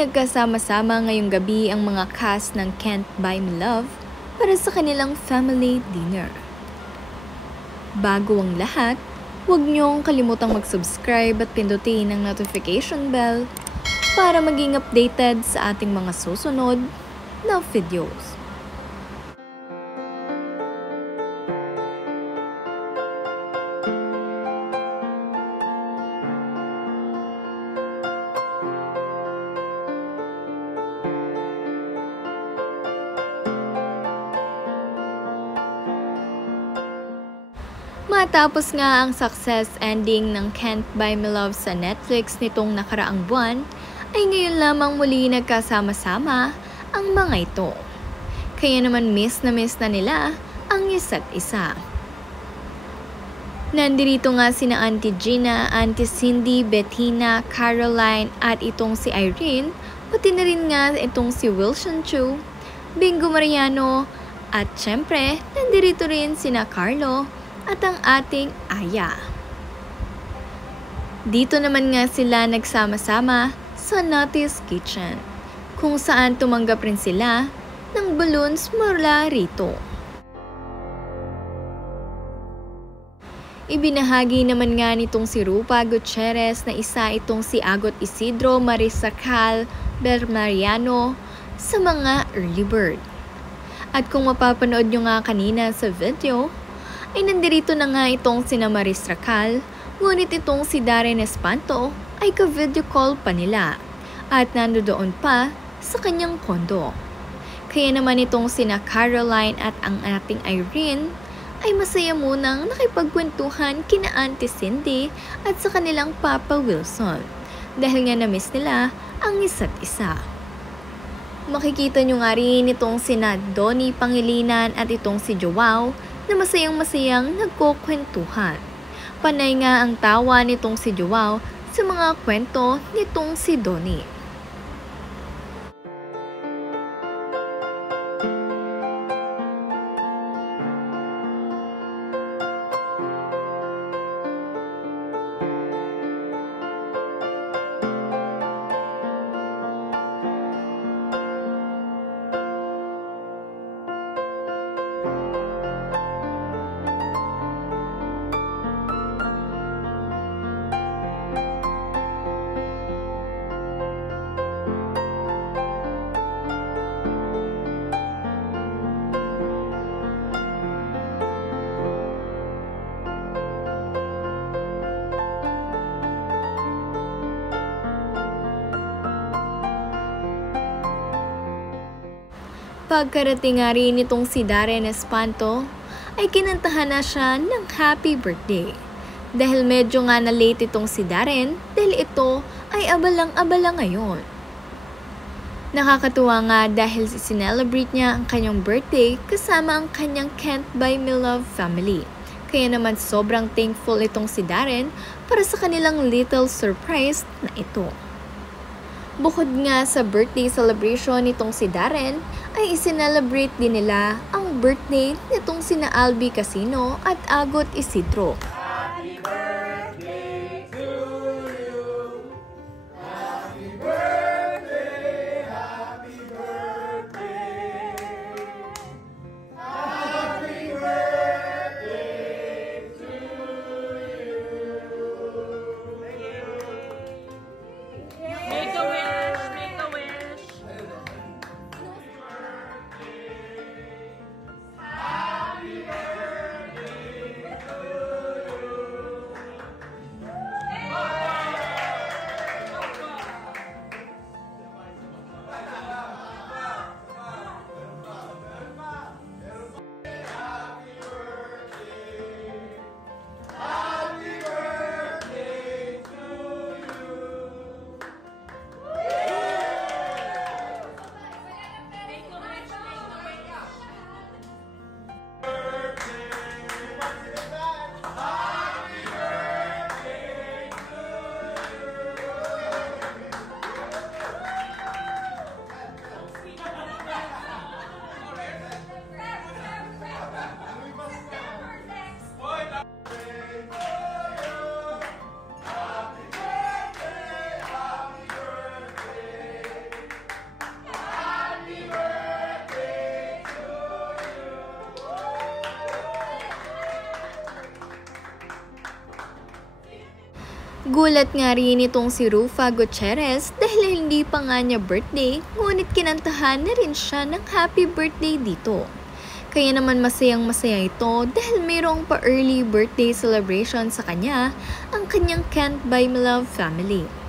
nagkasama-sama ngayong gabi ang mga cast ng Can't Buy Me Love para sa kanilang family dinner. Bago ang lahat, huwag niyong kalimutang mag-subscribe at pindutin ang notification bell para maging updated sa ating mga susunod na videos. Matapos nga ang success ending ng Can't Buy Me Love sa Netflix nitong nakaraang buwan, ay ngayon lamang muli nagkasama-sama ang mga ito. Kaya naman miss na nila ang isa't isa. Nandito nga sina Auntie Gina, Auntie Cindy, Bettina, Caroline at itong si Irene, pati na rin nga itong si Wilson Chu, Bingo Mariano, at syempre nandito rin sina Carlo at ang ating Aya. Dito naman nga sila nagsama-sama sa Naughty's Kitchen, kung saan tumanggap rin sila ng balloons mula rito. Ibinahagi naman nga nitong si Rupa Gutierrez na isa itong si Agot Isidro Marisa Cal Bermariano sa mga early bird. At kung mapapanood nyo nga kanina sa video, ay nandirito na nga itong sina Maris Racal, ngunit itong si Darren Espanto ay ka-video call pa nila at nandoon pa sa kanyang kondo. Kaya naman itong sina Caroline at ang ating Irene ay masaya munang nakipagkwentuhan kina Auntie Cindy at sa kanilang Papa Wilson dahil nga na-miss nila ang isa't isa. Makikita nyo nga rin itong sina Donnie Pangilinan at itong si Joao na masayang-masayang nagkukwentuhan. Panay nga ang tawa nitong si Joao sa mga kwento nitong si Donnie. Pagkarating nga rin itong si Darren Espanto, ay kinantahan na siya ng happy birthday. Dahil medyo nga na late itong si Darren dahil ito ay abalang-abala ngayon. Nakakatuwa nga dahil sinelebrate niya ang kanyang birthday kasama ang kanyang Can't Buy Me Love family. Kaya naman sobrang thankful itong si Darren para sa kanilang little surprise na ito. Bukod nga sa birthday celebration nitong si Darren, ay isinelebrate din nila ang birthday nitong sina Albi Casino at Agot Isidro. Happy birthday to you. Happy birthday, happy birthday. Happy birthday to you. Make a wish, make a wish. Happy birthday to you. Gulat nga rin itong si Rufa Gutierrez dahil hindi pa nga niya birthday, ngunit kinantahan na rin siya ng happy birthday dito. Kaya naman masayang masaya ito dahil mayroong pa early birthday celebration sa kanya ang kanyang Can't Buy Me Love family.